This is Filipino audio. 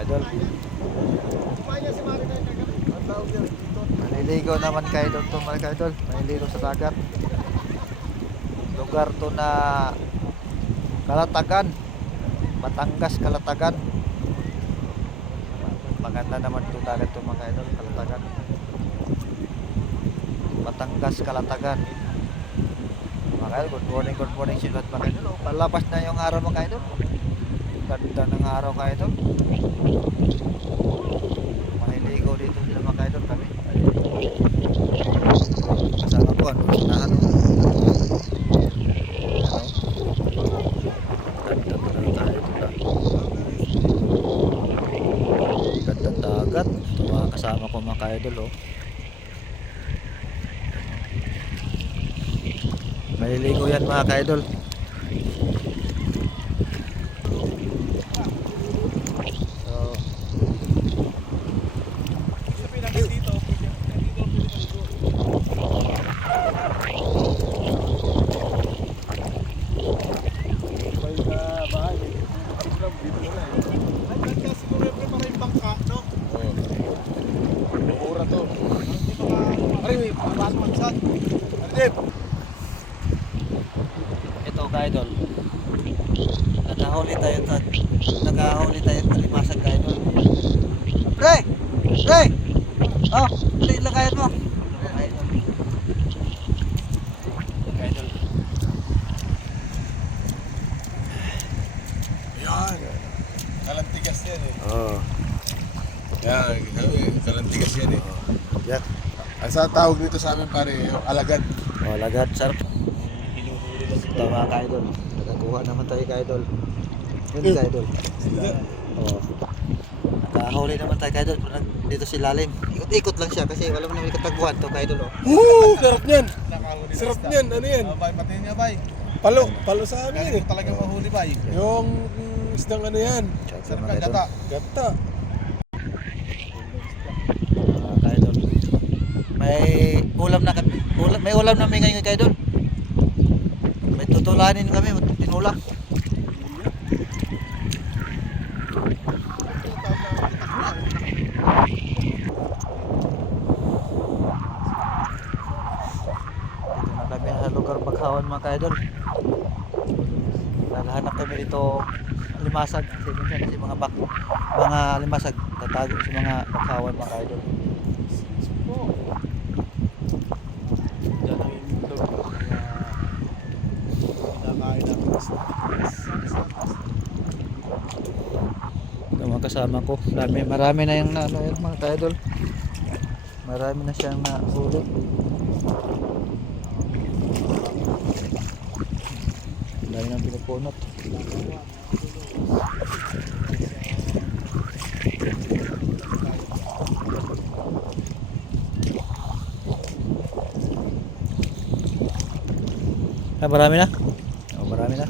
idol. Maliligo naman kayo doon to mga idol. Maliligo sa dagat. Lugar to na Kalatagan, Batangas, Kalatagan. Maganda naman ito dagat to mga idol, Kalatagan. Batangas, Kalatagan. Mga idol, good morning silot mga idol. Palabas na yung araw mga idol. Ganda ng araw mga idol. Maliligo dito sila mga idol kami. Kasama ko ano, sinahan. Ganda dagat. Ito mga kasama ko mga idol oh. Maliligo yan mga ka-idol. Ito ka-idol, nakahuli tayo sa limasag ka-idol. Pre! Pre! Oh, lagayan mo. Ka-idol. Yan. Kalantigas yan eh. Oh. Yan, kalantigas yan eh. Yan. Ang sa tawag dito sa amin pare, yung alagad. Oh, lagat sarap. Ito mga ka-idol. Nakakuha naman tayo ka-idol. Yun ka-idol. Oh. Nakahuli naman tayo ka-idol. Dito si lalim. Ikot-ikot lang siya kasi wala mo naman katagbuhan to ka-idol oh. Sarap niyan. Sarap niyan, ano yan? Bay, pati niya bay. Palo sa amin eh. Galing talaga mahuli bay. Yung isdang ano yan? Sarap ka, gata. Gata. Ka-idol. May ulam na may ngayon ka-idol. May tutulanin kami, tinula. Dito na kami sa lugar Baghawan mga ka-idol. Naghahanap kami dito limasag kasi mga limasag tatago sa mga Baghawan mga ka-idol. Ito mga kasama ko, marami na yung ano yun mga ka-idol. Marami na siyang nahuli. Dami nang pinupunot. Marami na? Oh, marami na.